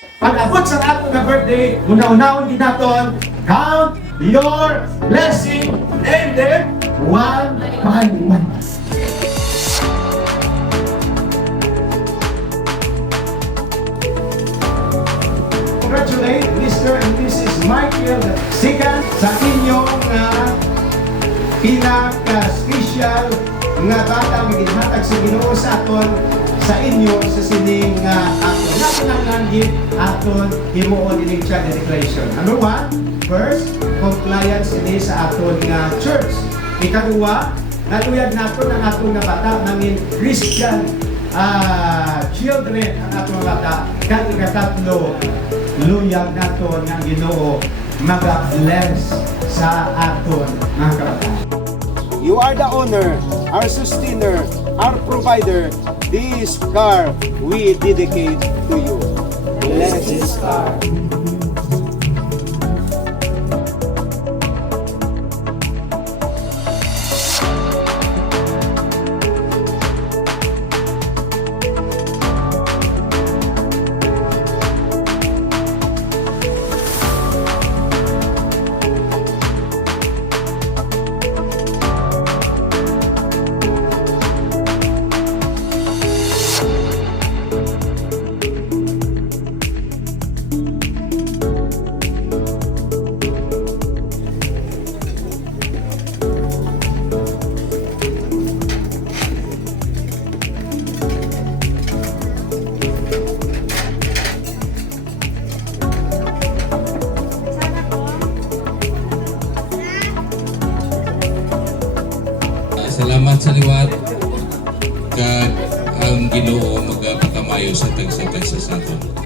Pag-abot sa ato na birthday, una-unahon din naton, count your blessing, name them one by one. Congratulate Mr. and Mrs. Michael Sigan sa inyong pinaka-special nga bata magighatag sa Ginoo sa aton sa inyo sa sining aton. Natin ang nanggit aton himuon ining child declaration. Number one, first, compliance ini sa aton nga church. Ikaduha, naluyag naton ang aton nga bata nangin Christian children ang aton bata. Kang ikatatlo, luyag naton nga Ginoo mag-bless sa aton mga kabataan. You are the owner, our sustainer, our provider. This car we dedicate to you. Bless this car. Salamat sa liwat kag ang Ginoo magapakamayo sa tagsa sa aton.